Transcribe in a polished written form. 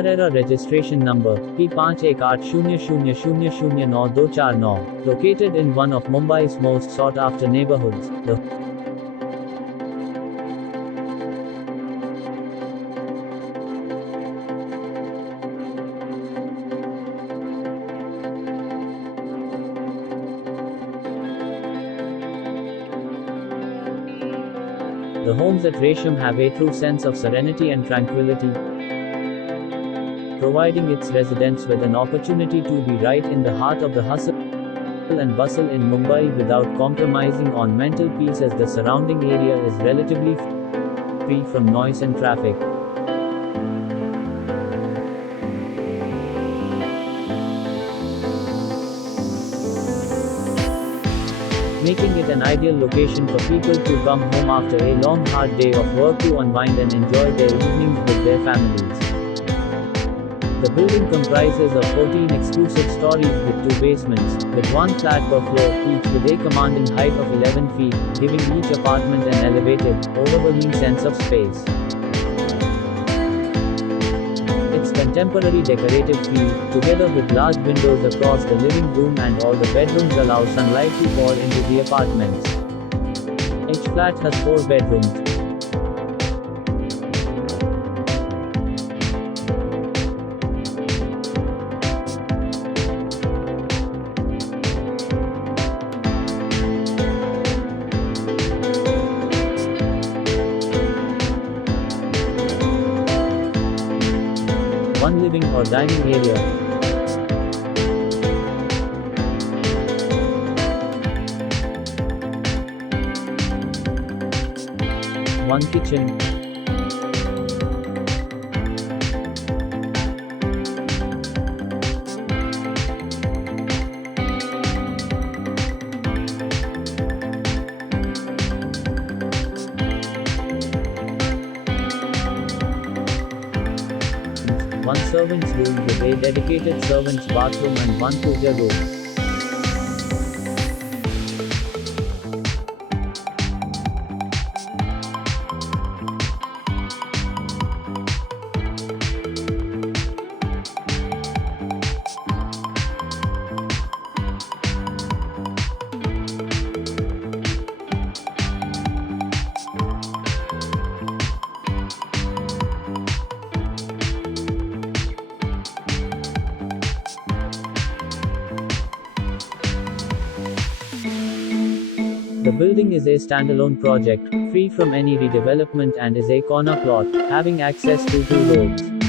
Carrera registration number P5180000929, located in one of Mumbai's most sought-after neighbourhoods, the homes at Resham have a true sense of serenity and tranquility, providing its residents with an opportunity to be right in the heart of the hustle and bustle in Mumbai without compromising on mental peace, as the surrounding area is relatively free from noise and traffic. Making it an ideal location for people to come home after a long hard day of work to unwind and enjoy their evenings with their families. The building comprises of 14 exclusive stories with 2 basements, with 1 flat per floor, each with a commanding height of 11 feet, giving each apartment an elevated, overwhelming sense of space. Its contemporary decorative feel, together with large windows across the living room and all the bedrooms, allow sunlight to pour into the apartments. Each flat has 4 bedrooms. One living or dining area, one kitchen, one servant's room with a dedicated servant's bathroom and 1 puja room. The building is a standalone project, free from any redevelopment, and is a corner plot, having access to 2 roads.